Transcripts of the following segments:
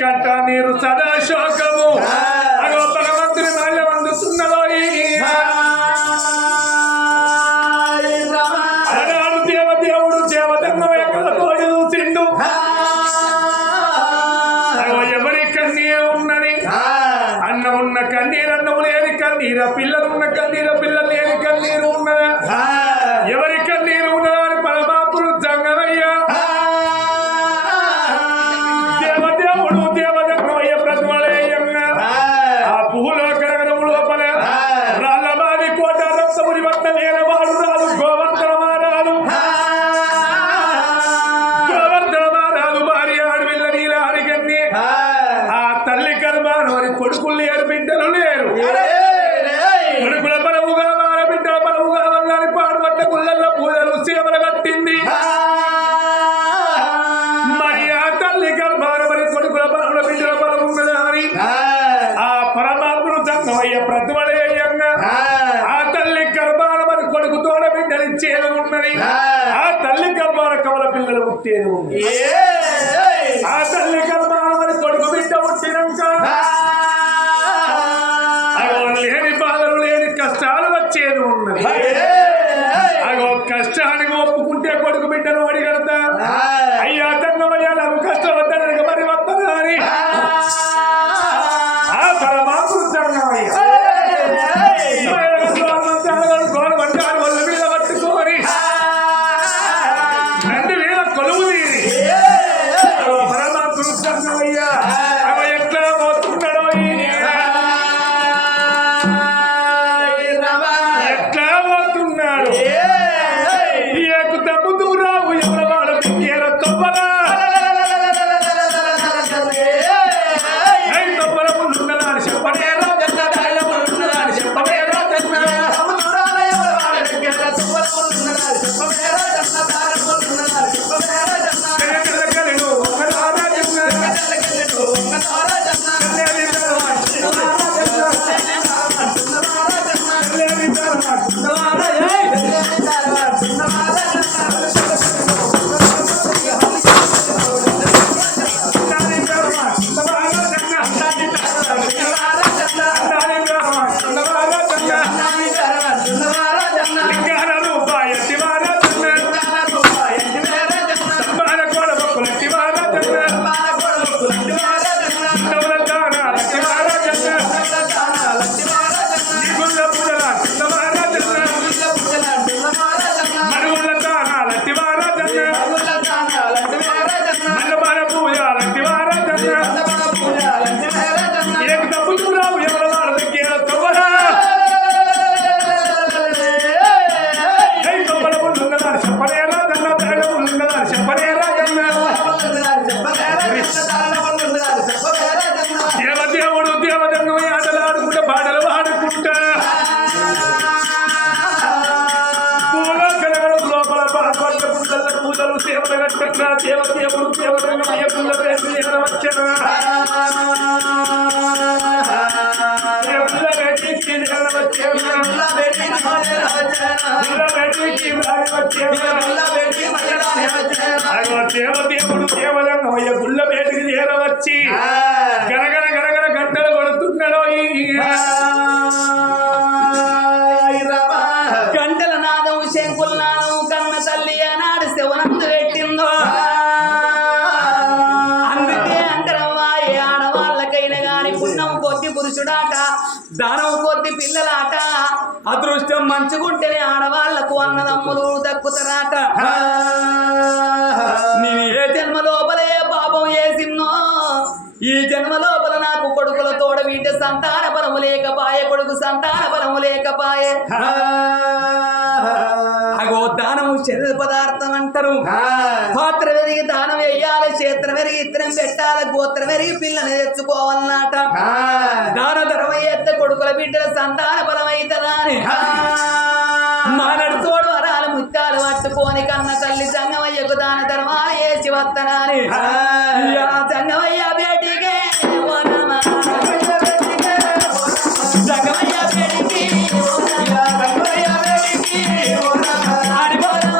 కంట నీరు సదా శోకము అగో భగవంతుని నాల్యం అందుతున్నదో అలనాడు దేవదేవుడు దేవధర్మయ్య కళ్ళతో చూసిండు అగో ఎవరి కన్నీరు ఉన్నది అన్నం ఉన్న కన్నీరు అన్నం లేని కన్నీరు పిల్లలున్న కన్నీరు పిల్లలు లేని కన్నీరు ఉన్నదా ఎవరి కన్నీరు ఉన్నదా అని పరమాత్ముడు జంగమయ్య దేవదేవుడు దేవధర్మయ్య ప్రతిమలేయంగా ఆ పువ్వులో కనగడం లోపల రాళ్ళమాది కోట రక్తముని వద్ద నేలవాడు రాదు గోవర్ధనమారాలు భార్య ఆడవిల్ల నీల అడిగన్ని ఆ తల్లి కర్మాను అని కొడుకులు లేరు బిడ్డలు లేరు కొడుకుల బలవుగా మార బిడ్డల బలవుగా వల్లని పాడుపడ్డ గుళ్ళల్లో పూజలు సేవలు కట్టింది మరి ఆ తల్లి గర్భాను మరి కొడుకుల బలముల బిడ్డల బలం ఉన్నదా అని ఆ పరమాత్ముడు జంగమయ్య ప్రతిమలేయంగా ఆ తల్లి గర్భాను మరి కొడుకు తోడ బిడ్డలు ఇచ్చేది ఉన్నది ఆ తల్లి గర్భాన కవల పిల్లలు పుట్టేది ఉంది ఆ తల్లి గర్భాన మరి కొడుకు బిడ్డ పుట్టినాక లేని బాధలు లేని కష్టాలు వచ్చేది ఉన్నది అగో కష్టానికి ఒప్పుకుంటే కొడుకు బిడ్డను అడిగడతా అయ్యా తంగమయ్యా నాకు కష్టం వద్దనక మరి వద్దనా అని ఆ పరమాత్ముడు తంగమయ్య గోడబంటారు వాళ్ళ మీద పట్టుకోని నంది మీద కొలువు తీరి పరమాత్ముడు తంగమయ్య అవ ఎట్లా పోతున్నాడో ఎట్లా పోతున్నాడు ఏకు తప్పుతూ రావు ఎవరి వాడు దిక్కేర తొప్పలా తొప్పల ముందున్నదా అని చెప్పనేరా దేవదేవుడు దేవదన్ను ఆటలాడుకుంటా పాటలు పాడుకుంటా పూల కలగలు లోపల పాల్పడ్డ పుల్లల పూజలు సేవలు కట్టగా దేవదేవుడు దేవదంగమయ్య పుల్ల వేసి వచ్చనా దేవదేవుడు దేవదంగమయ్య గుళ్ళ వేటికి చేరవచ్చి గనగన గనగన గంటలు కొడుతున్నాడో గంటల నాదం శంకుల నాదం కన్న తల్లి అనాడు శివనందు పెట్టిందో అందుకే అంటారమ్మా ఏ ఆడవాళ్ళకైనా గాని పుణ్యం కొద్ది పురుషుడాట దానం కొద్ది పిల్లలాట అదృష్టం మంచుకుంటేనే ఆడవాళ్లకు అన్నదమ్ములు దక్కుతారాట నేను ఏ జన్మ లోపల ఏ పాపం చేసిన్నో ఈ జన్మ లోపల నాకు కొడుకుల తోడ వీటి సంతాన బలము లేకపాయే కొడుకు సంతాన బలము లేకపాయే అగో దానము శరీర పదార్థం అంటారు పాత్ర పెరిగి దానం వేయాలి క్షేత్రం పెరిగి ఇత్తనం పెట్టాలి గోత్రం పెరిగి పిల్లని తెచ్చుకోవాలన్నట దాన ధర్మ ఎత్త కొడుకుల బిడ్డల సంతాన బలమైతదా అని మానడు తోడు వరాలు ముత్యాలు పట్టుకొని కన్న తల్లి సంగమయ్యకు దాన ధర్మాలు వేసి వత్తనాని సంగమయ్య బేటికే సంగమయ్య బేటికి ఆడిపోతా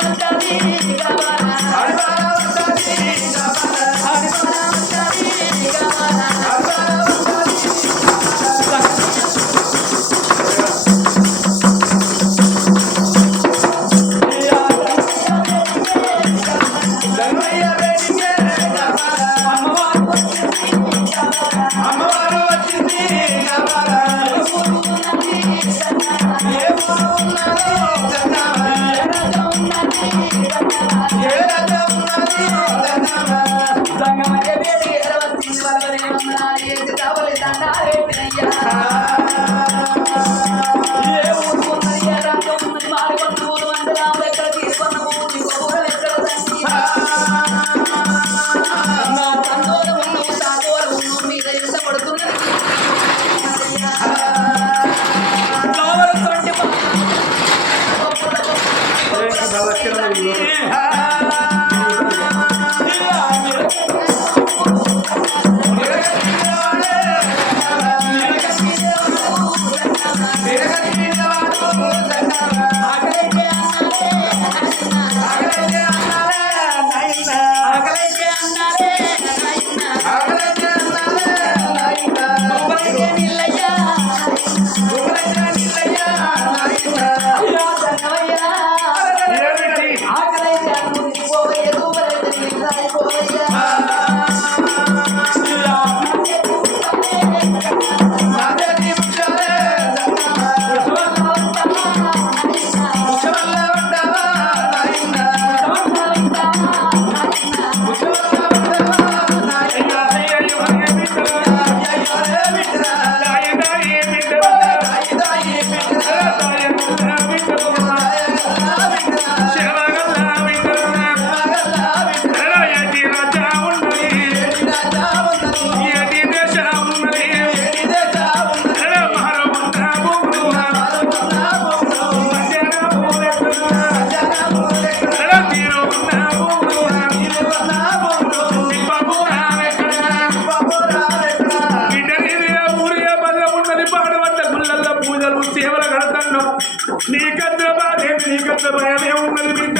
నీకత్ర బాధేమి నీకత్ర భయమే ఉన్నది బిడ్డ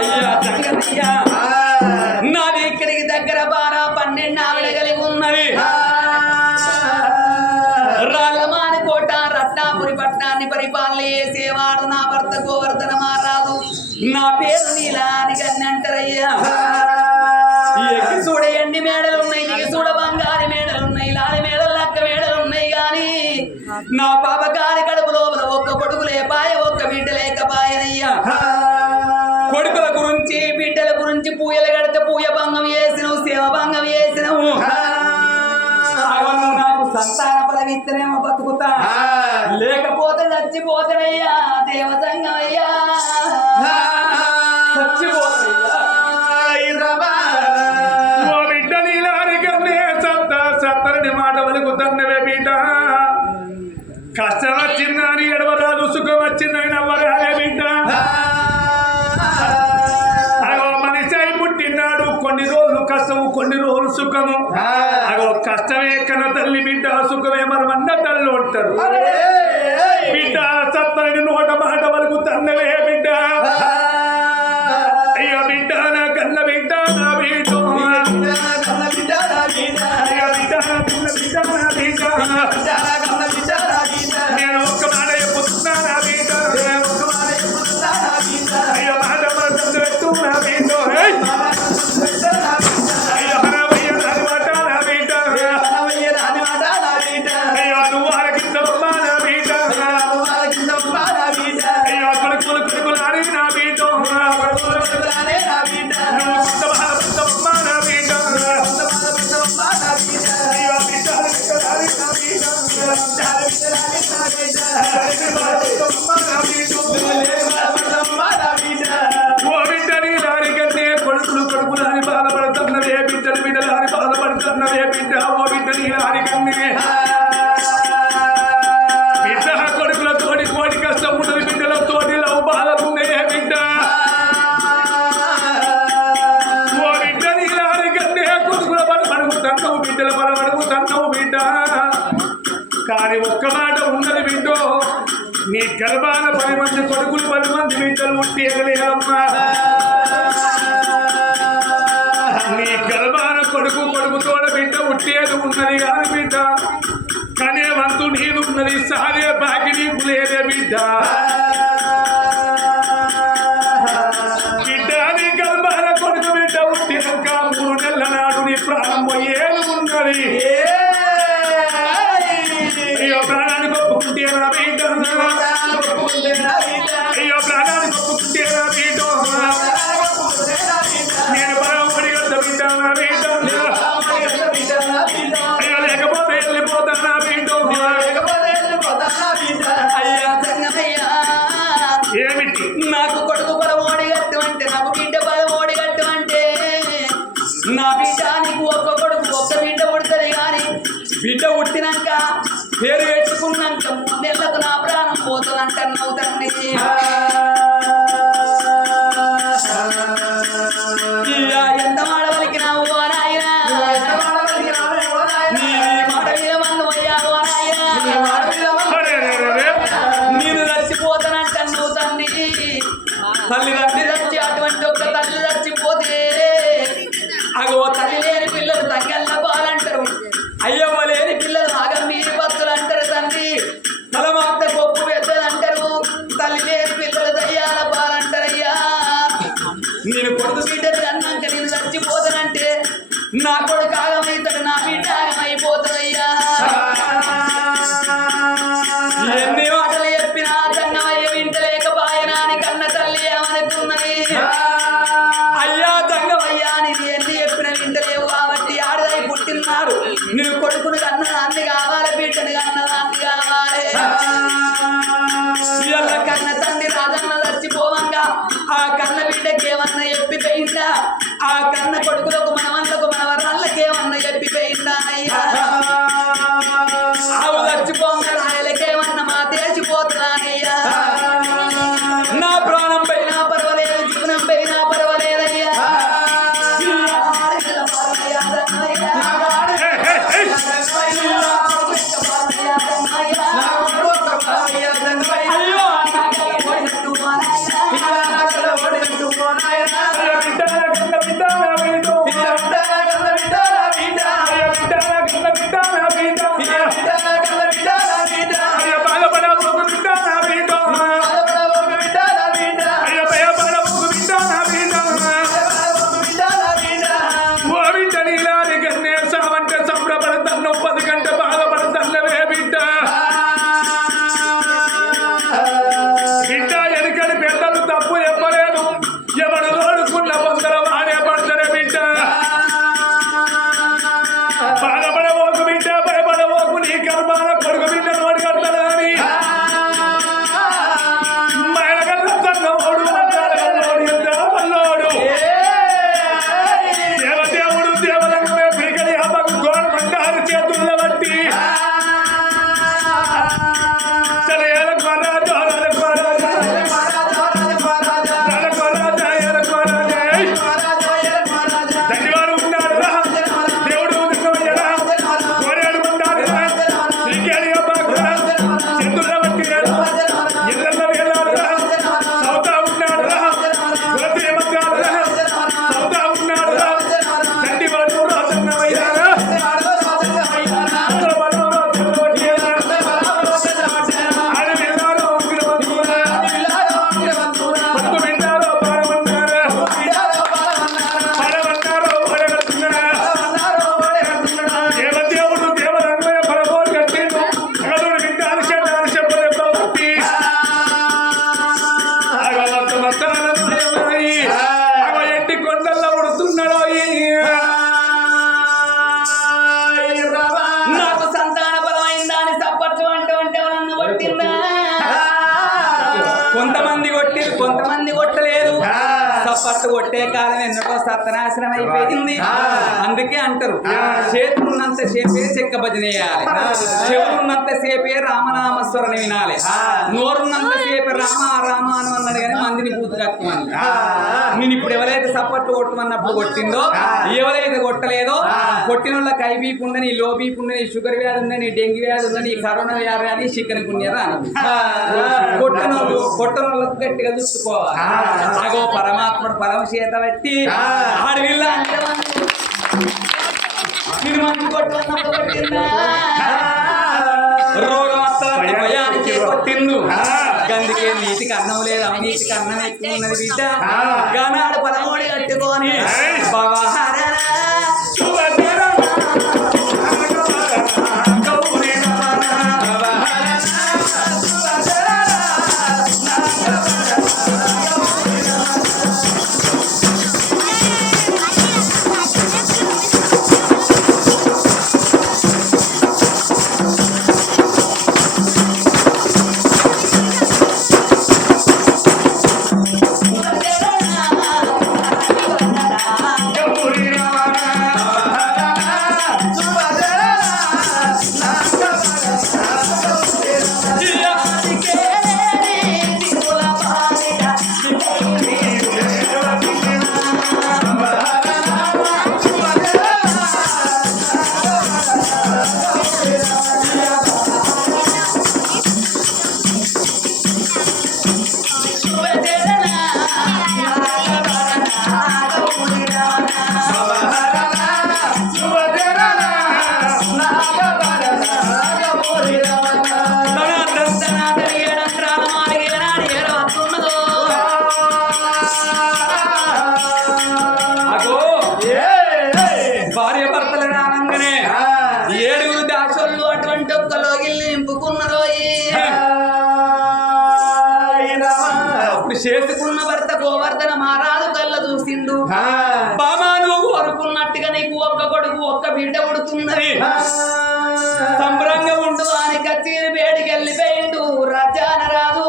అయ్యా జంగమయ్యా నాది ఇక్కడికి దగ్గర 12 ఆవిడ కలిగి ఉన్నవి రాళ్ళమాని కోట రత్నాపురి పట్టణాన్ని పరిపాలన చేసేవాడు నా భర్త గోవర్ధన మహారాజు నా పేరు నీలా అని కన్ని అంటారయ్యా ఎక్కి చూడ ఎండి మేడలు ఉన్నాయి దిగి చూడ బంగారి మేడలు ఉన్నాయి లాలి మేడలు లక్క మేడలు ఉన్నాయి గాని నా పాప గారి కడుపు లోపల ఒక్క కొడుకు లేపాయ ఒక్క బిడ్డ లేకపాయనయ్యా కొడుకుల గురించి బిడ్డల గురించి పూయలు కడితే పూయ భంగం చేసినవు సేవ భంగం చేసినవు నాకు సంతాన ఫలమిత్తనేమో బతుకుతా లేకపోతే చచ్చిపోతానయ్యా దేవతంగమయ్యా చచ్చిపోతాయ్యా ఓ బిడ్డ నీలారి కన్నే సత్తరని మాట వలుకుతున్నవే బిడ్డ కష్టం వచ్చిందని ఎడవరాదు సుఖం వచ్చిందని నవ్వరాలే బిడ్డ అగో మనిషి అయి పుట్టినాడు కొన్ని రోజులు కష్టము కొన్ని రోజులు సుఖము అగో కష్టమే కన్న తల్లి బిడ్డ సుఖమే మరమన్న తల్లి ఉంటారు బిడ్డ సత్తరని నోట మాట వలుకుతున్నవే బిడ్డ అయ్యో బిడ్డ నా కన్న బిడ్డ నా బిడ్డ అయ్యో బిడ్డ నా కన్న బిడ్డ నా బిడ్డ నేను ఒక్క మాట చెప్పుతున్నా నా బిడ్డ అయ్యో మాట పెట్టు నా బిడ్డ అయ్యో హరవయ్య నాది మాట నా బిడ్డ అయ్యో నువ్వు ఆరకించమ్మా నా బిడ్డ అయ్యో కొడుకులు ఆడి నా బిడ్డ నువ్వు కొత్త బాధపడమ్మా నా బిడ్డ అయ్యో బిడ్డ ఆడి నా బిడ్డ ఓ బిడ్డని దాని కన్నే కొడుకులు అని బాధపడుతున్నవే బిడ్డలు అని బాధపడుతున్నవే బిడ్డ ఓ బిడ్డని దాని కన్నే బిడ్డ కొడుకులతోటి కోటి కష్టం ఉన్నది బిడ్డలతోటి లవ్ బాధలుందే బిడ్డ ఓ బిడ్డని దాని కన్నే కొడుకుల బలపడుకుతున్నావు బిడ్డల బలపడుకుతున్నావు బిడ్డ కానీ ఒక్క మాట ఉన్నది బిడ్డో నీ గర్భాన 10 మంది కొడుకులు 10 మంది బిడ్డలు ఉంటేగలేరమ్మా నీ గర్భాన కొడుకుతోడ బిడ్డ ఉట్టేది ఉన్నది కాదు బిడ్డ కనే వంతు నీదున్నది సాగే బాకి నీకు లేదే బిడ్డ బిడ్డ నీ గర్భాన కొడుకు బిడ్డ ఉట్టినాక 3 నెలల నాడు నీ ప్రాణం పోయేది ఉన్నది అయ్యో ప్రాణానికి ఒప్పుకుంటే నా బిడ్డ అయ్యో ప్రాణానికి ఒప్పుకుంటే నా బిడ్డ నేను బలం ఒడిగడ్డ బిడ్డ నా బిడ్డ అయ్యో లేకపోతే వెళ్ళిపోతా నా బిడ్డ అయ్యా జంగమయ్యా ఏమిటి నాకు కొడుకు బలం ఓడిగట్టు అంటే నాకు బిడ్డ బలం ఓడిగట్టు అంటే నా బిడ్డ నీకు ఒక్క కొడుకు ఒక్క బిడ్డ పుడుతుంది కానీ బిడ్డ పుట్టినాక పేరు పెట్టుకున్నాక 3 నెలలకు నా ప్రాణం పోతుందంటున్నావు తండ్రి ఎంత మాడవలికి నావు నాయన నీ మాట మీద మన్ను అయ్యావు నాయన నేను చచ్చిపోతానంటున్నావు తండ్రి తల్లిదండ్రి చచ్చి అటువంటి ఒక్క తల్లి చచ్చిపోతే అగో తల్లి లేని పిల్లలు తగ్గల్ల పాలంటారు అయ్యవ్వ లేని పిల్లలు ఆగం మీరి భక్తులు అంటారు తండ్రి తలమాత గొప్పు పెద్దదంటారు తల్లి లేని పిల్లలు దయ్యాల పాలంటారయ్యా నేను కొడుకు బిడ్డలు అన్నాక నేను చచ్చిపోతానంటే నా కొడుకు ఆగమైతాడు నా బిడ్డ ఆగమైపోతుందయ్యా ఎన్ని మాటలు చెప్పినా జంగమయ్య వింటలేకపాయనా అని కన్న తల్లి ఏమనుకున్నది అయ్యా జంగమయ్యా నీకు ఎన్ని చెప్పిన వింటలేవు కాబట్టి ఆడదై పుట్టినాడు నువ్వు కొడుకుని కన్న దాన్ని కావాలి బిడ్డని కన్న దాన్ని కావాలి కన్న తండ్రి రాజన్న చచ్చిపోవంగా ఆ కన్న బిడ్డకి ఏమన్నా చెప్పిపోయిందా ఆ కన్న కొడుకులకు మనవళ్ళకు మన వరాళ్ళకి ఏమన్నా చెప్పిపోయిందా అయ్యా ఆవు చచ్చిపోవంగా రాయలకేమన్నా మా తేచిపోతున్నానయ్యా నా ప్రాణం పైన పర్వాలేదు జీవనం పైన పర్వాలేదయ్యా కొట్టే కాలం ఎన్నడో సత్యనాశనం అయిపోయింది. అందుకే అంటారు చేతులున్నంత సేపే చెక్క భజన వేయాలి, చెవులున్నంత సేపే రామనామస్వరణ వినాలి, నోరున్నంత సేపే రామ రామ అని అన్నాడు కానీ మందిని పూర్తి కట్టుకోవాలి. నేను ఇప్పుడు ఎవరైతే సప్పట్లు కొట్టమన్నప్పుడు కొట్టిందో, ఎవరైతే కొట్టలేదో కొట్టిన వాళ్ళ కై బీపు ఉందని, లో బీపు ఉందని, షుగర్ వ్యాధి ఉందని, డెంగ్యూ వ్యాధి ఉందని, కరోనా వ్యాధి అని, చికెన్ గున్యరా అని కొట్టిన వాళ్ళకు గట్టిగా చూసుకోవాలి. అగో పరమాత్ముడు పరమ చేత పెట్టి ఆడవిల్ల నేను మంది కొట్టిందా రోగం వస్తానికి భయానికి కొట్టిండు. గందుకే నీటికి అన్నం లేదు, అవినీతికి అన్నం ఎక్కువ ఉన్నది బిడ్డ. గానాడు పదమూడి కట్టుకొని బాబా భార్య భర్తలు రానంగానే ఏడుగురు దాసోళ్ళు అటువంటి ఒక్క లోగిల్ని నింపుకున్నారు. అప్పుడు చేసుకున్న భర్త గోవర్ధన మహారాజు కళ్ళ చూసిండు. బామా నువ్వు కోరుకున్నట్టుగా నీకు ఒక్క కొడుకు ఒక్క బిడ్డ ఉడుతున్నది, సంబరంగా ఉండు అని కచ్చి వేడికి వెళ్ళిపోయిండు. రాజాన రాదు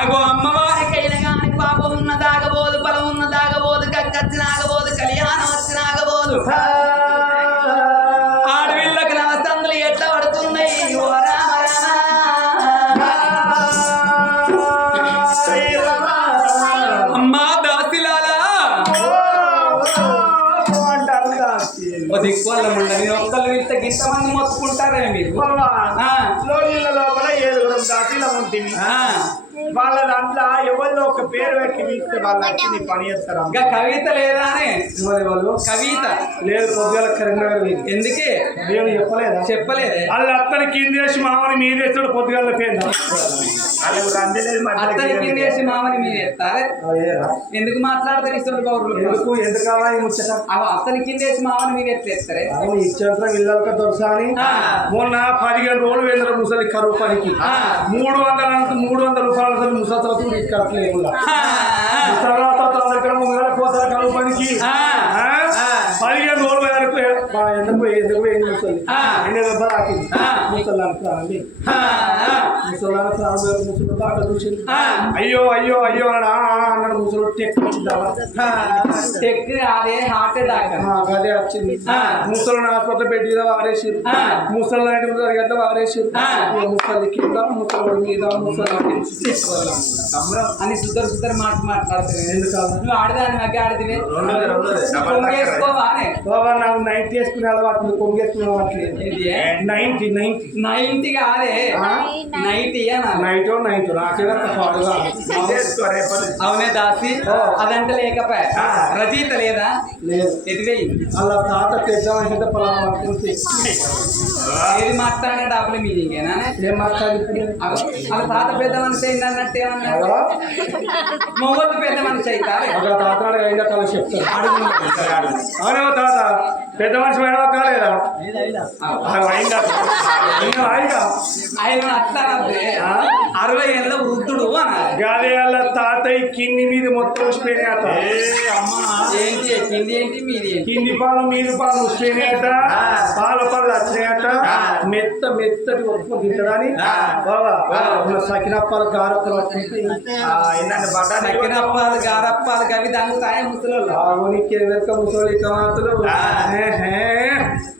అగో అమ్మవారికైన గాని పాపం ఉన్న దాగబోదు, బలం ఉన్న దాగబోదు, కచ్చి నాగబోదు, కళ్యాణం వచ్చి నాగబోదు. ఆడవిళ్ళకి నవస్తందులు ఎట్లా పడుతున్నాయి. ఓ రామ అమ్మా దాసిలాలా దిక్కువల్లముండ నేను ఒక్కళ్ళు ఇంత గింతమంది మొత్తుకుంటారే మీరు. లోపల 7 దాసీలం ఉంటుంది. వాళ్ళ దాంట్లో ఎవరిలో ఒక పేరు పెట్టి పిలిస్తే వాళ్ళు వచ్చి నీ పని చేస్తారు. ఇంకా కవిత లేదా వాళ్ళు కవిత లేదు పొద్దుగల కరీంనగర్ ఎందుకే నేను చెప్పలేదే వాళ్ళ అత్తని కిందేసి మామని మీదేస్తాడు పొద్దుగాల పేరు అత్తని కిందేసి మామని మీరు ఎత్తారే ఎందుకు మాట్లాడతారు ఇష్టం పౌరులు ఎందుకు కావాలి ముచ్చట అత్తని కిందేసి మామని మీరు ఎట్లా ఎత్తారే ఇచ్చేంత ఇళ్ళక దొరసా అని మొన్న 15 రోజులు వేసిన ముసలి కరువు పనికి 300 రూపాయలు ముసలి కట్టలేదు కోతల కరువు పనికి 15 రోజుల వరకు ఎందుకు ముసలి ఎన్ని దెబ్బలు ఆకింది ముసలి అయ్యో అయ్యో అయ్యో అన్నాడు ముసలి టెక్ అదే హార్ట్ అటాక్ అదే వచ్చింది ముసలి హాస్పిటల్ పెట్టి వారేసి ముసలి గట్ల వారేసి ముసలి కింద ముసలి మీద ముసలి అని సుద్దరు మాట్లాడుతుంది ఎందుకు నువ్వు ఆడదాని మధ్య ఆడితే కొంగేసుకోవానే నాకు 90 వేసుకునే అలవాటు కొంగేసుకునే అలవాటు 90 కాదే 90 నైట్ నాకేదా పాడుగా అవునే దాసి అదంటే లేకపోయా రచయిత లేదా లేదు ఎదిగైంది అలా తాత పెద్ద పలానా ఏది మాట్లాడే డబ్బులు మీదింగేనా ఏం మాట్లాడి అలా తాత పెద్ద మనిషి అయింది అన్నట్టు ఏమన్నా మొగలు పెద్ద మనిషి అవుతారు అక్కడ తాత అయినా కల చెప్తారు అవునా తాత పెద్ద మనిషి అయినా కాలేదా అయిందా ఇంకా అయిందా ఆయన అట్లా 60 ఏళ్ళ వృద్ధుడు అన్నారు. గాదే వాళ్ళ తాతయ్య కింది మీద మొత్తం ఉసిపోయినాయట ఏంటి కింది ఏంటి మీది ఏంటి? కింది పాలు మీద పాలు ఉసిపోయినాయట పాల పళ్ళు వచ్చినాయట మెత్తటి ఒప్పుకొని తింటడాని బాబా ఉన్న సకినప్పాలు గారప్పలు సకినప్పాలు గారప్పాలు గవి దంగుతాయి ముసలోళ్ళు. వెనక ముసలి కమాతులు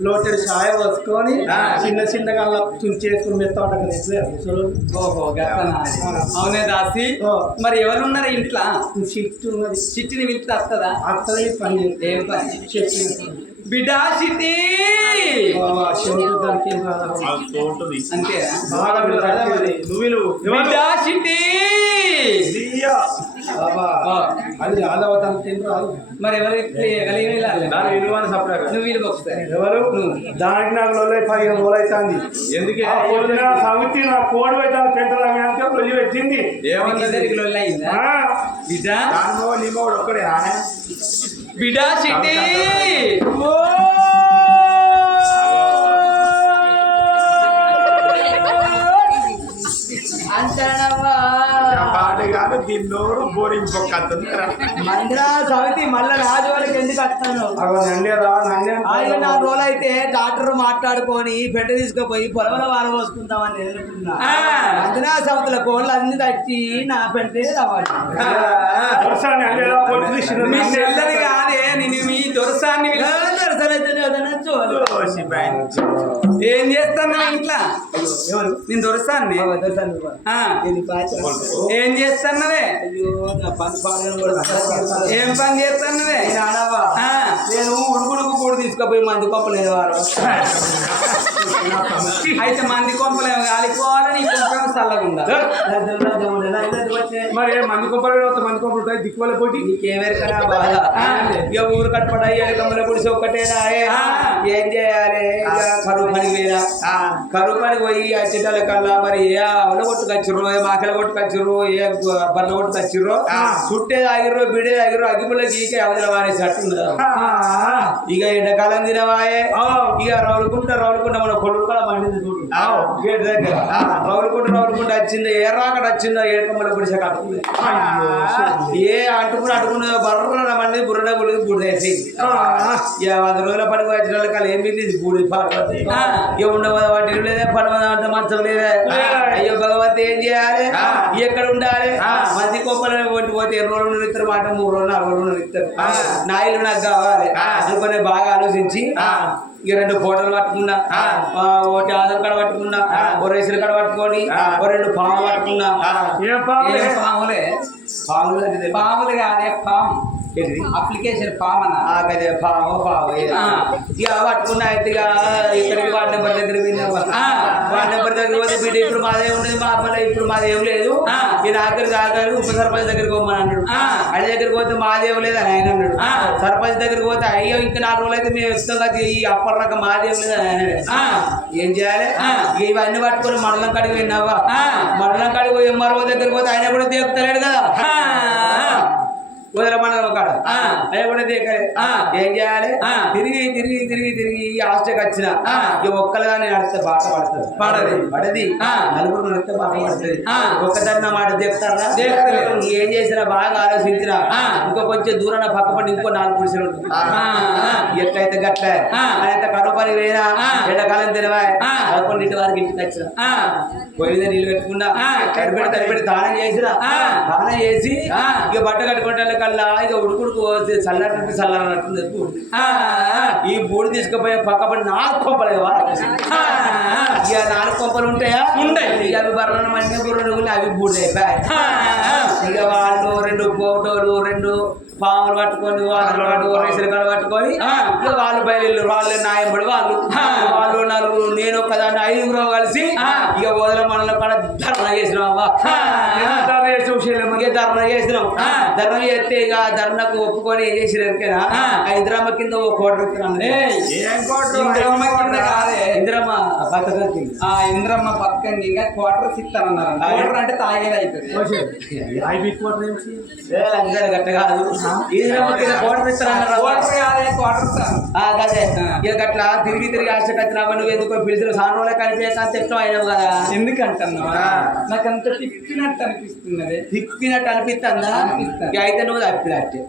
లోటెడు సాయ వసుకొని చిన్న చిన్నగా అలా తుంచేసుకుని మెత్త ముసలు. ఓహో గతనా. అవునే దాసి మరి ఎవరున్నారు ఇంట్లో? చిట్టు ఉన్నది చిట్టిని పిలిచి వస్తుందా? అత్తది పని ఏం పని? చెట్టు బిడ్డా చిట్టి దానికి అంతేనా? బాగా నువ్వు బిడ్డా చిట్టి అది రాదవతానికి రాదు. మరి ఎవరు నువ్వు వీళ్ళు ఒకసారి ఎవరు దానికి నాకు రోజులు 15 రోజులు అవుతుంది. ఎందుకే సమితి నా కోడి పెట్టాలి పెంటలాగా పొల్లి పెట్టింది. బిడ్డా ఒక్కడే బిడ్డా చిట్టి అంటానమ్మా మందిరా సమితి మళ్ళా రాజు వాళ్ళకి ఎందుకు వస్తాను? ఆయన 4 రోజులు అయితే డాక్టర్ మాట్లాడుకొని పెంట తీసుకుపోయి పొలంలో వారం పోసుకుంటామని ఎదుర్కొన్నా. మందిరా సమితిల కోళ్ళు అన్ని తట్టి నా పెంటే రావాలి. మీ చెల్లని కాదే నేను మీ దొరసాన్ని ఏం చేస్తాను ఇంట్లో? నేను దొరసాన్ని ఏం చేస్తున్నావే? ఏం పని చేస్తున్నావే? నేను ఉడుకుడుకు కూడా తీసుకుపోయి మంది కొంపలేదు వారు. అయితే మంది కొంపలే కాలిపోవాలని కొంచెం చల్లకుండా మరి మంది కొంపలు మంది కొంపలు ఉంటాయి దిక్కువల పోటీ నీకేమెరకనా బాధ. ఇక ఊరు కట్టుబడి ఎరకమ్మల గుడిసి ఒక్కటేనా? ఏం చేయాలి? కరువు పని వేరా కరువు పని పోయి అచ్చటాల కల్లా మరి ఏ అవల కొట్టుకొచ్చిర్రు, ఏ మాకల కొట్టుకొచ్చిర్రు, ఏ బల్ల కొట్టుకొచ్చిర్రు, చుట్టే తాగిర్రు, బిడే తాగిర్రు, అగ్గిపుల్ల గీకే అవతల వారేసి అట్టుందా? ఇక ఎండాకాలం తినవాయే. ఇక రౌలుకుంటా మన కొడుకు కూడా మండింది చూడు గేట్ దగ్గర. రౌలుకుంటా వచ్చింది ఎర్రాకడ వచ్చిందో ఏడుకమ్మల గుడిసె కట్టుకుంది. ఏ అంటుకున్న బర్ర మంది బుర్ర గుడికి బూడిదేసి ఇక 100 రోజుల పనికి వచ్చిన వాళ్ళకి ఏం మిగిలింది బూడి పాడుతుంది. ఇక ఉండవద వాటి లేదా పడవద అంటే మంచం లేదా? అయ్యో భగవంతు ఏం చేయాలి? ఎక్కడ ఉండాలి? మంది కొప్పలు కొట్టి పోతే 2 రోజులు ఇస్తారు మాట 3 రోజులు 4 రోజులు ఇస్తారు. నాయలు నాకు కావాలి అనుకునే బాగా ఆలోచించి ఇక 2 ఫోటోలు పట్టుకున్నా, ఒకటి ఆధార్ కార్డు పట్టుకున్నా, ఓ రేషన్ కార్డు పట్టుకొని, ఓ 2 పాములు పట్టుకున్నా. పాములే పాములు కాదే పాము అప్లికేషన్ ఫామ్ అన్న పాము ఇక పట్టుకున్నా. అయితే ఇక్కడికి వార్డు నెంబర్ దగ్గర వార్డు నెంబర్ దగ్గర పోతే బిడ్డ ఇప్పుడు మాదే ఉండేది, మా అబ్బాయి ఇప్పుడు మాదేం లేదు, ఈ ఆఖరికి ఆఖరి ఉప సర్పంచ్ దగ్గరికి పోమని అన్నాడు. ఆయన దగ్గరికి పోతే మాదేం లేదు అని ఆయన అన్నాడు. సర్పంచ్ దగ్గరికి పోతే అయ్యో ఇంకా 4 రోజులు అయితే మేము ఇస్తాం కదా ఈ అప్పటిదాకా మాదేం లేదు అని ఆయన. ఏం చేయాలి? ఇవన్నీ పట్టుకొని మండలం కాడికి పోయినావా? మండలం కాడికి పోయి ఎంఆర్ఓ దగ్గరికి పోతే ఆయన కూడా దేకుతలేడు కదా వదిల మండలం కాడ ఆయన కూడా దేకలే. ఏం చేయాలి? తిరిగి హాస్టల్కి వచ్చిన ఇక ఒక్కలుగా నేను నడిస్తే బాట పడది నలుగురు నడిస్తే బాట పడుతుంది. ఒక్కదాన్ని మాట చెప్తారా? ఏం చేసినా బాగా ఆలోచించిన ఇంకో కొంచెం దూరం పక్కపడి ఇంకో 4 పురుషులు ఉంటుంది. ఎట్లయితే గట్ల అయితే కరువు పని పోయినా ఎండాకాలం తినవా 11 వరకు ఇంటికి వచ్చిన పోయిన నీళ్ళు పెట్టుకున్నా తడిపెట్టి దానం చేసి ఇక బట్ట కట్టుకుంటే కల్లా ఇక ఉడుకుడుకు చల్లనట్టు చల్లనట్టుంది. ఈ బూడి తీసుకుపోయే పక్కపడి 4 కొంపలు ఇక 4 కొంపలు ఉంటాయా? ఉండయి. అవి బర్రలు మంచి బుర్రలు అవి బూడి అయిపోయాయి. ఇక వాళ్ళు 2 ఫోటోలు 2 పాములు పట్టుకొని వాళ్ళు రేషన్ కార్డు పట్టుకొని ఇక వాళ్ళు బయలు వాళ్ళు నాయంబడి వాళ్ళు 4 నేను ఒక్కదాన్ని 5 కలిసి ఇక వదల మనలో కూడా ధర్నా చేసినాం. ధర్నా చేసినాం. ధర్నా చేస్తే ఇక ధర్నాకు ఒప్పుకొని ఏం చేసినా ఇందిరమ్మ కింద 1 కోటి ఇస్తున్నాం. ఇందిరమ్మ కింద కాదే ఇందిరమ్మ పథకం కింద. ఇందిరమ్మ బతకండి ఇంకా క్వార్టర్స్ ఇస్తానన్నారు క్వార్టర్ అంటే తాగేది అవుతుంది గట్ట కాదు కోటర్ ఇస్తారన్నారు క్వార్టర్ కాదే క్వార్టర్ సార్ అదే ఇక గట్లా తిరిగి తిరిగి ఆశకచ్చినావా నువ్వు ఎందుకో పిలిచిన సానువులే కలిపేక చెప్తాం అయినావు కదా ఎందుకంటున్నావా నాకు అంత తిప్పినట్టు అనిపిస్తున్నది తిప్పినట్టు అనిపిస్తుందా అనిపిస్తుంది. ఇక అయితే నువ్వు తప్పినట్టే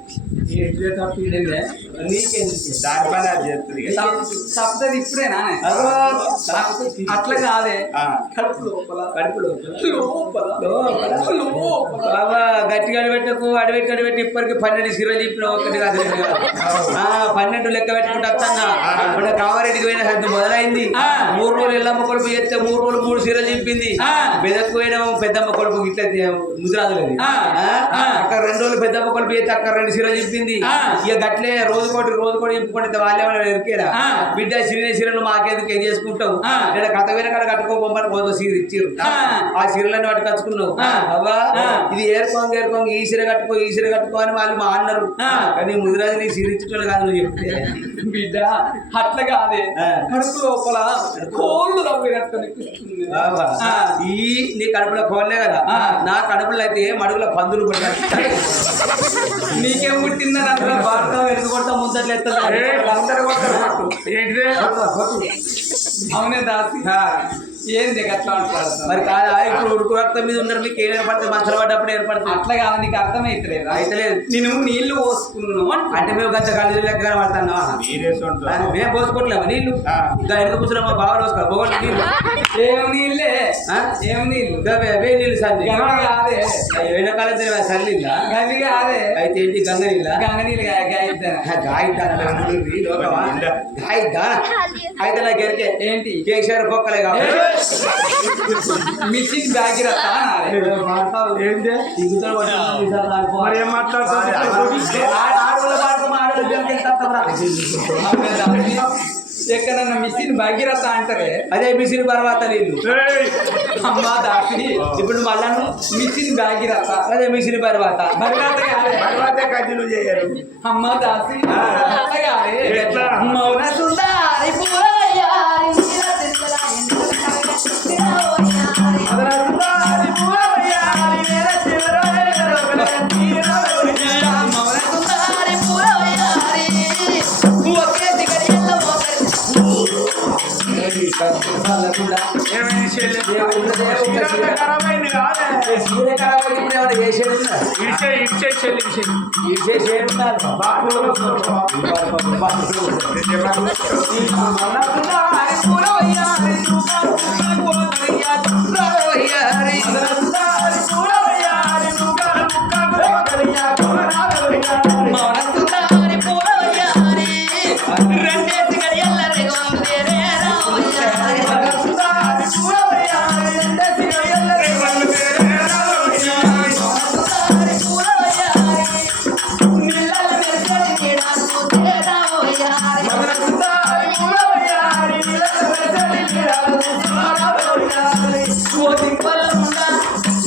తప్పది ఇప్పుడేనా అట్లా కాదే కడుపు లోపల కడుపులో లోపల బాబా గట్టిగా అడిపెట్టకు అడిపెట్టి ఇప్పటికి 12 సీరియల్ చెప్పిన ఒకటి కాదు 12 లెక్క పెట్టుకుంటే వస్తాగా ఇప్పుడు కామారెడ్డికి పోయిన సంత మొదలైంది 3 రోజులు ఎల్లమ్మ కొడుకు చేస్తే 3 రోజులు 3 సీరియల్ చెప్పింది బెదకు పోయిన పెద్దమ్మ కొడుకు ఇట్లా ముద్రాదులేదు అక్కడ 2 రోజులు పెద్దమ్మ కొడుకు చేస్తే అక్కడ 2 సీరియల్ చెప్పింది ఇక గట్లే రోజుకోటి చెప్పుకుంటే వాళ్ళే ఎరికేరా బిడ్డ సీరియల్ మాకేందుకు ఏం చేసుకుంటావు నేను కథ వేరే కాడ కట్టుకోబొమ్మని పోతావు సీర ఇచ్చిరు ఆ సీరియల్ వాటి కచ్చుకున్నావు అవ్వా ఇది ఏరుకోంగి ఈ సీర కట్టుకో అని వాళ్ళు మా అన్నారు కానీ ముదిరాజు నీ సీర ఇచ్చేటోళ్ళు కాదు నువ్వు చెప్తే బిడ్డ అట్లా కాదే కడుపు లోపల కోళ్ళు తవ్వినట్టు అనిపిస్తుంది ఈ నీ కడుపులో కోళ్ళే కదా నా కడుపులో అయితే మడుగులో పందులు కొట్టాలి నీకేం పుట్టిందని అట్లా భర్త వెనుక కొడతా ముందట్లు ఎత్తారు ఏంటిదే అవునే దాసి ఏంది అట్లా అంటారు మరి కాదా ఇప్పుడు ఉడుకు రక్తం మీద ఉన్నారు మీకు ఏం ఏర్పడుతుంది మసలు పడ్డప్పుడు ఏర్పడుతుంది అట్లా కాదు నీకు అర్థమైతలేదా అయితే లేదు నేను నీళ్లు పోసుకున్నాను అంటే మేము గంట కాలేజీ లెక్క పడుతున్నావా మేము పోసుకోవట్లేము నీళ్ళు ఇంకా ఎడుక కూర్చున్నా మా బాగా పోసుకోవాలి పోగొట్టు నీళ్ళు ఏం నీళ్ళే ఏం నీళ్ళు వే నీళ్ళు సల్లి గంగ కాదే ఎండాకాలం సల్లిందా గంగ కాదే అయితే ఏంటి గంగ నీళ్ళ గంగ నీళ్ళు గాయిద్దా అయితే నాకు ఎరికే ఏంటి కేసీఆర్ కుక్కలే కావాలి మిషన్ బ్యాగ్ రత్తా ఏంటి మరి ఏం మాట్లాడుతుంది ఎక్కడన్నా మిషన్ భగీరథ అంటారే అదే మిషన్ తర్వాత నీళ్ళు అమ్మా దాసి ఇప్పుడు మళ్ళా మిషన్ భగీరథ అదే మిషన్ తర్వాత భగీరథ కాదే కంటిన్యూ చేయరు అమ్మా దాసి అట్లా కాదే ఎట్లా? మౌన సుందరి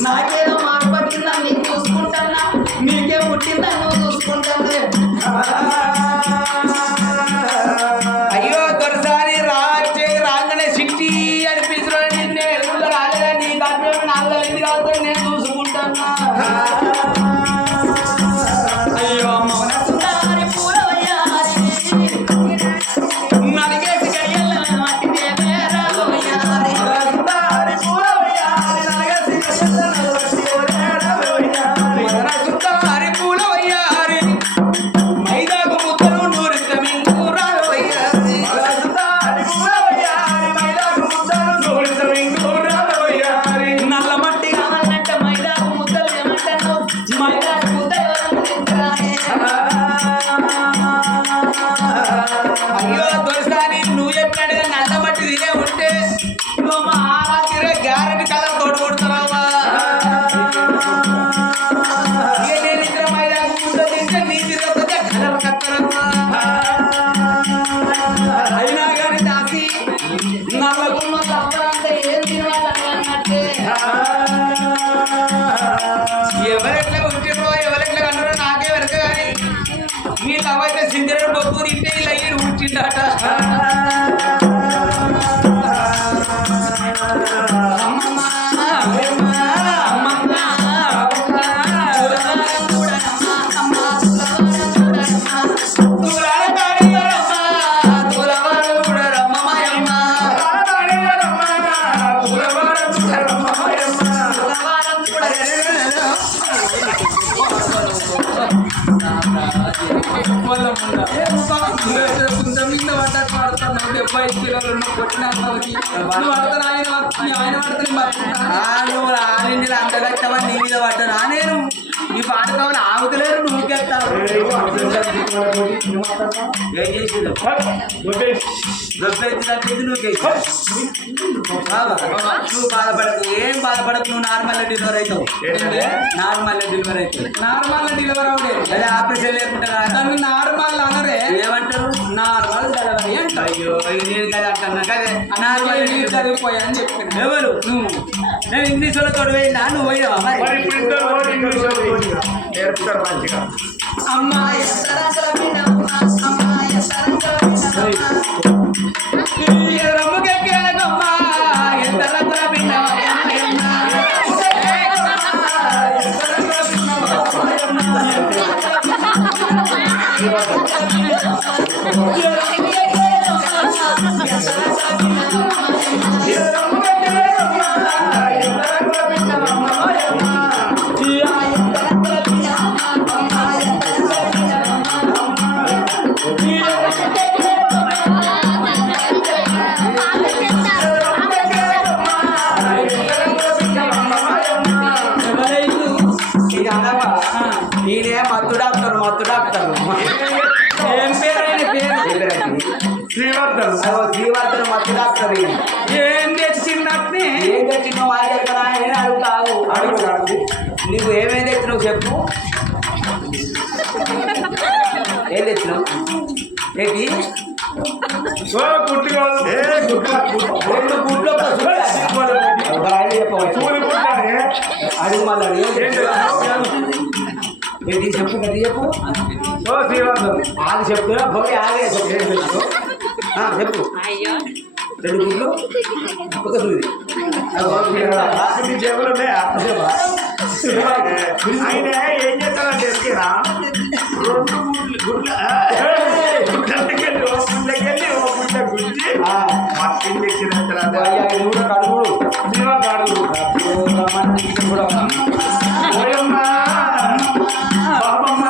నాకేదో మాట పట్టిందా నీకు చూసుకుంటానా నీకే పుట్టిందా నువ్వు చూసుకుంటాను అయ్యో దొరసారి రాగానే సిట్టి అనిపించడం నిన్నే ఎదురు రాలేదా నీ దాంట్లో నాలుగు కాదు నేను చూసుకుంటాను అయ్యో మౌన సుందరి పూలవయ్యారి నలిగేసి కయ్యల్ల మట్టిదే వేరావయ్యారి సుందరి పూలవయ్యారి నలిగేసి కయ్యల్ల సుందరి పూలవయ్యారి మైదాకు ముద్దలు నూరిత మింగురావయ్యారి సుందరి పూలవయ్యారి మైదాకు ముద్దలు నూరిత మింగురావయ్యారి నల్ల మట్టి కావాలంటే మైదాకు ముద్దలు ఏమంటాను మైదాకు ముద్ద ఎవరన్నా తింటారే అయ్యో దొరసారి నువ్వు చెప్పినట్టుగా నల్ల మట్టి తినే ఉంటే నువ్వు మా ఆరాధ్య గ్యారెంటీ కలర్ తోడు కొడుతున్నావా ఇక నేను ఇద్దరు మైదాకు ముద్ద తింటే నీ తిరగకపోతే కలర్ కత్తరమ్మా అయినా కానీ దాసి నల్లగుమ్మ తప్పంటే ఏం తినాలని అన్నట్టే ఎవరెట్లా ఉంటుందో ఎవరెట్లా అన్నారో నాకే వెనక కానీ వీళ్ళు అవైతే సింగరేడు బొబ్బు తింటే వీళ్ళు అయ్యి ఉంచిండట అమ్మ వాళ్ళ మీద పడ్డట్టు పడుతున్నావు 75 కిలోలు నువ్వు కొట్టిన వాళ్ళకి నువ్వు పడతాను ఆయన పడతాను నువ్వు ఆరింటిలో అంతగట్టమని నీ మీద పడ్డాను నేను ఈ పాట కావాలి ఆగుతలేరు నువ్వు ఊకెత్తావు ఏం చేసిండు నువ్వు బాధపడకు ఏం బాధపడకు నువ్వు నార్మల్ డెలివరీ అవుతావు నార్మల్ డెలివరీ అవుతావు నార్మల్ డెలివరీ అవుడే అదే ఆపరేషన్ లేకుండా దాన్ని నార్మల్ అనరే ఏమంటారు నార్మల్ డెలివరీ అంటారు అయ్యో నేను కదా అంటున్నా కదే నార్మల్ చదివిపోయా అని చెప్పిన ఎవరు నువ్వు నేను ఇంగ్లీష్ వాళ్ళ తోడు పోయినా నువ్వు పోయినావా మరి మరి ఇప్పుడు ఇద్దరు ఓడి ఇంగ్లీష్ వాళ్ళు నేర్పుతారు మంచిగా. అమ్మాయి రమ్ముకెక్కేలకమ్మా ఎంత రంగుల నేనే మత్తు డాక్టర్ ఏం పేరు ఆయన పేరు శ్రీవర్ధన్ శ్రీవర్ధన్ మత్తు డాక్టర్ ఏం తెచ్చినట్టు ఏం తెచ్చినావు వాళ్ళ దగ్గర ఆయన అడుగుతావు అడుగు నువ్వు ఏమేం తెచ్చినావు చెప్పు ఏం తెచ్చినావు ఏంటి కుట్టుకోవాలి రెండు గుడ్లో చెప్పవచ్చు అడుగు మళ్ళీ ఏంటి చెప్పు గది చెప్పు శ్రీవర్ధన్ ఆగి చెప్తున్నా పోయి ఆగే చెప్పు చెప్పు రెండు గుడ్లు ఒక సూది జేబులు ఉన్నాయా? ఆయన ఏం చేస్తారంటే ఎరికేనా? రెండు గుడ్లకెళ్ళి ఓ గుడ్ల గుంజి మట్టిండి ఎక్కిన తర్వాత కూడా కడుగుడు కూడా ఓయమ్మా బాబమ్మ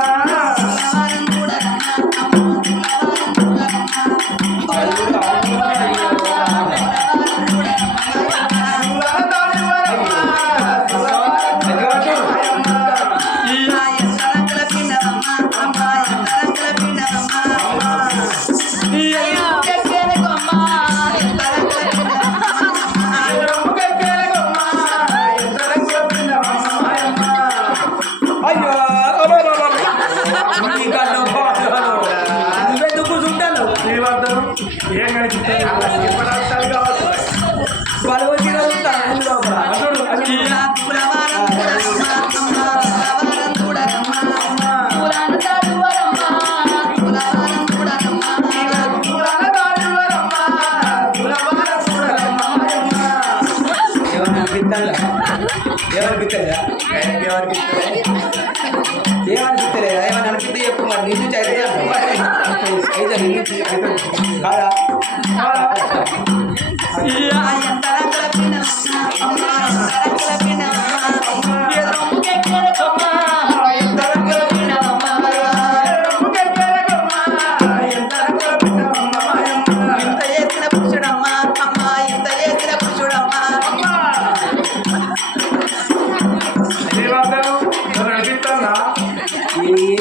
ఏం కనిపిస్తుంది వాళ్ళు వచ్చి ఏమనిపిస్తుందా ఏమనిపిస్తలేదా ఏమని అనిపిస్తే చెప్పు మరి నిన్ను చదివా అయితే కాదా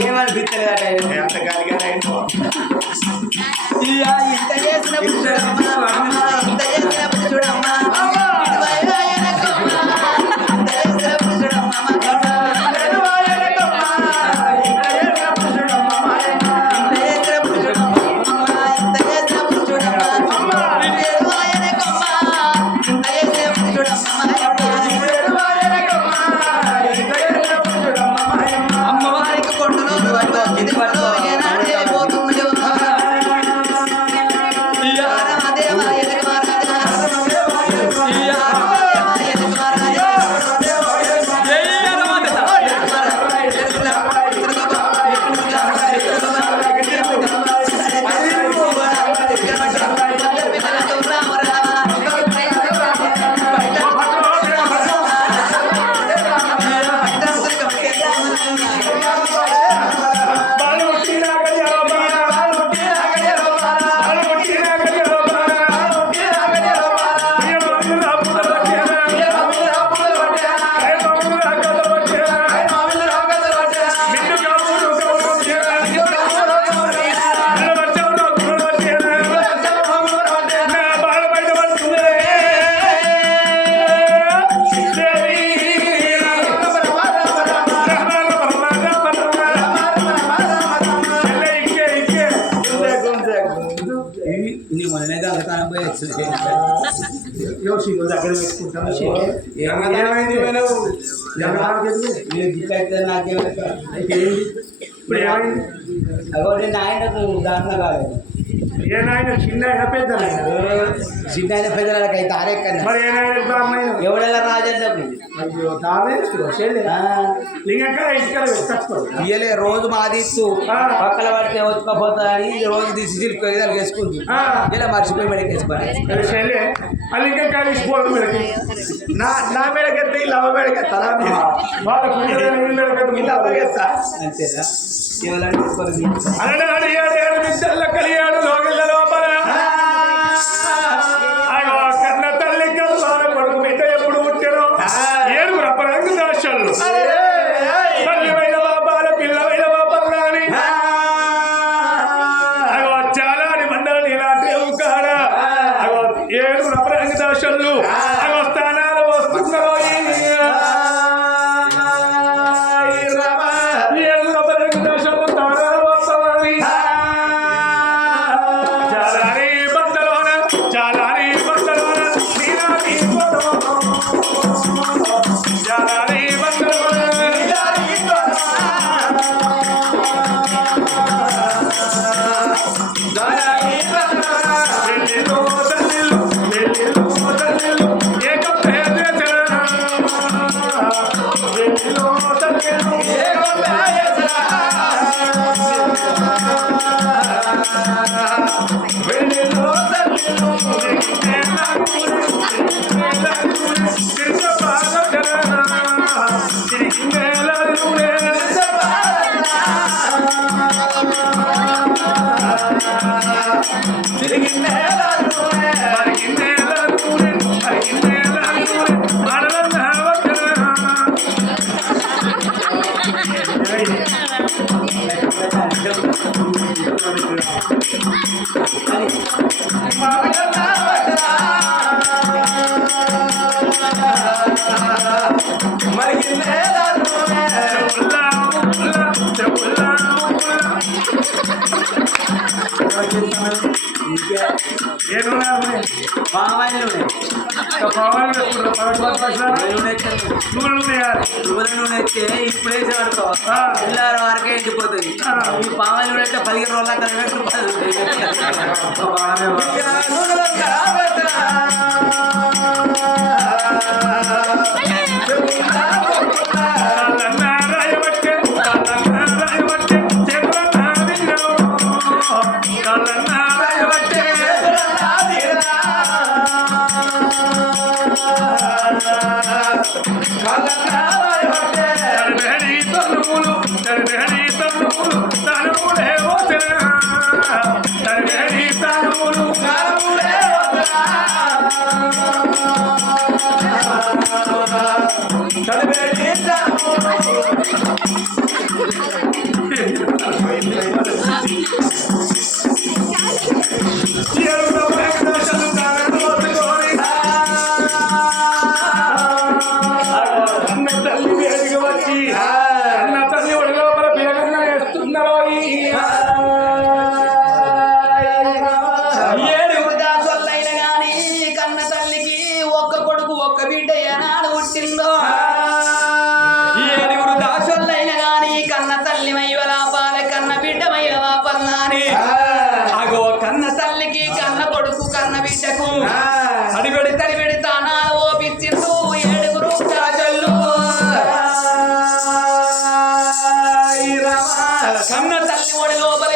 ఏమనిపిస్తలేదట ఎంత గాలిగా ఇంత చేసిన చూడమ్మా అమ్మవారికి కొండలో శివుడు దగ్గర పెట్టుకుంటాను ఏమైంది పోయినావు? మీరు గిట్ల అయితే నాకేమైనా ఇప్పుడు ఏమైంది అగో నేను ఆయనకు దాంట్లో కాలేదు ఏ నాయన చిన్న అయినా పెద్ద చిన్న ఆయన పెద్దలకి అయితే ఆరేక్కన్నా మరి ఏ నాయన బ్రాహ్మణ ఎవడెలా రాజన్నకు అయ్యో తానే లింగక్క ఇంటికాడ పెట్టచ్చు ఇయ్యలే రోజు మాదిస్తూ పక్కల పడితే వచ్చుకోపోతుందని రోజు తీసి చిలుపు వేసుకుంది ఇలా మర్చిపోయి మెడకి వేసుకోవాలి శైలే ఆ లింగక్క తీసుకోవడం మెడకి నా మేడకెత్తే ఈ లవ మేడకెత్తా వాళ్ళ మెడకెత్తా అంతేనా ఎవరంటే అలనాడు ఏడేడు విద్యల కలియాడు లోగిళ్ళ లోపల అగో కన్న తల్లి కల్లాల కొడుకు బిడ్డ ఎప్పుడు పుట్టారో ఏడుగురు అపరంగు దాశాలు తల్లివైన బాబాల పిల్లవైన బాబల్లాని అగో చాలాని మండలి ఇలాంటి కాడ అగో ఏడుగురు అపరంగు దాశాలు అగో స్థానాలు వస్తున్నారు ఇప్పుడే పిల్లల వరకే ఎండిపోతుంది ఈ పామాయిల్ అయితే 15 రోజుల కన్న తల్లి ఒడి లోపల